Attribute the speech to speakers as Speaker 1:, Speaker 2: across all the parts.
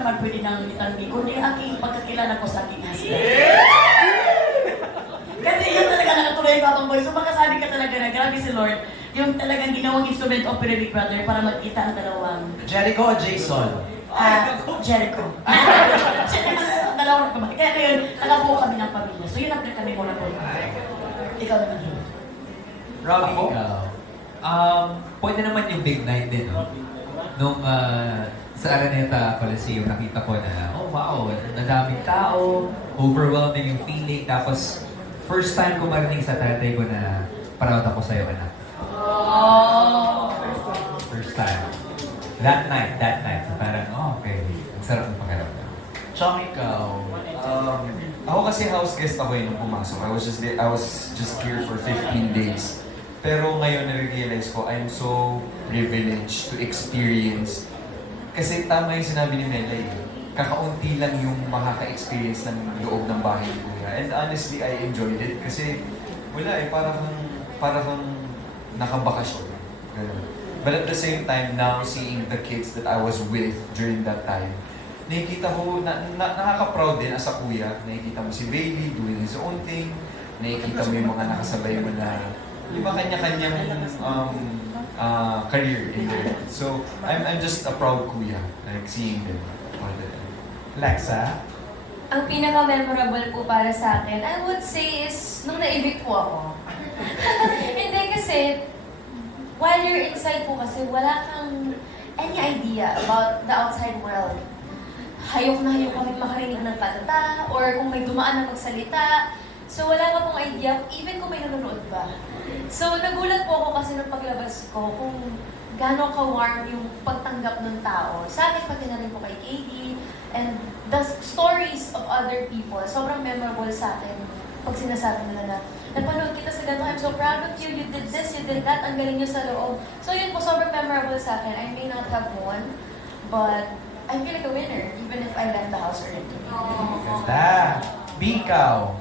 Speaker 1: naman pwede nang itanggi, kundi ang aking pagkakilala ko sa aking husband. Kasi yun talaga nakatuloy yung Papa Boy. So magkasabi ka talaga na grabe si Lord, yung talagang ginawang instrument of Big Brother para magkita ang dalawang
Speaker 2: Jericho o Jason?
Speaker 1: ah, Jericho. Siya naman ang dalawang nagpabalik. Kaya ngayon, nakabuo kami ng pamilya. So yun ang kami muna po. Ikaw naman yun.
Speaker 3: Robbie, ikaw. Um, pwede naman yung big night din, no? Nung ah, sa Araneta Coliseum, nakita ko na, oh wow, nadaming tao, overwhelming yung feeling, tapos first time ko marinig sa tatay ko na proud ako sa'yo, anak. Oh. First time. That night, that night. So parang, oh, okay. Ang sarap ng pakiramdam.
Speaker 4: Chong, ikaw. Um, ako kasi house guest ako yun nung pumasok. I was just I was just here for 15 days. Pero ngayon na-realize ko, I'm so privileged to experience. Kasi tama yung sinabi ni Mela eh. Kakaunti lang yung makaka-experience ng loob ng bahay ni Kuya. And honestly, I enjoyed it. Kasi wala eh, parang parang kang nakabakasyon. But at the same time, now seeing the kids that I was with during that time, nakikita ko, na, na, nakaka-proud din as a kuya. Nakikita mo si Bailey doing his own thing. Nakikita mo yung mga nakasabay mo na yung mga kanya-kanyang um, uh, career in there. So, I'm, I'm just a proud kuya, like seeing them all the
Speaker 3: time. Lexa?
Speaker 5: Ang pinaka-memorable po para sa akin, I would say is nung na-evict po ako. Hindi kasi, while you're inside po kasi, wala kang any idea about the outside world. Hayok na hayok kami makarinig ng kanta, or kung may dumaan na magsalita. So wala ka pong idea, even kung may nanonood ba. So nagulat po ako kasi nung paglabas ko kung gano'ng ka-warm yung pagtanggap ng tao. Sa akin, pati na rin po kay Katie, and the stories of other people, sobrang memorable sa akin pag sinasabi nila na, napanood kita sa ganito, I'm so proud of you, you did this, you did that, ang galing niyo sa loob. So yun po, sobrang memorable sa akin. I may not have won, but I feel like a winner, even if I left the house early.
Speaker 3: Ganda. B, ikaw.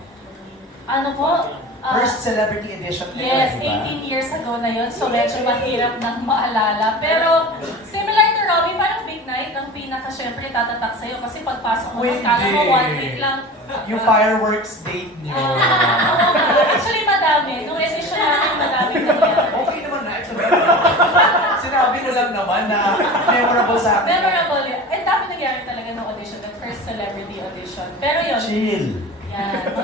Speaker 3: Ano po? Ah, First celebrity edition
Speaker 6: Yes, di ba? 18 years ago na yun. So medyo mahirap nang maalala. Pero similar to Robbie, parang big night ang pinaka syempre tatatak sa'yo. Kasi pagpasok mo, Pwede. kala mo one week lang.
Speaker 4: Yung fireworks date niyo. Ah,
Speaker 6: Actually, madami. Nung edition natin, madami nangyari.
Speaker 3: okay naman na. Ito Sinabi ko lang naman na memorable sa
Speaker 6: akin. Memorable yun. And dami nangyari talaga ng audition, the first celebrity audition. Pero yun,
Speaker 3: Chill. yan.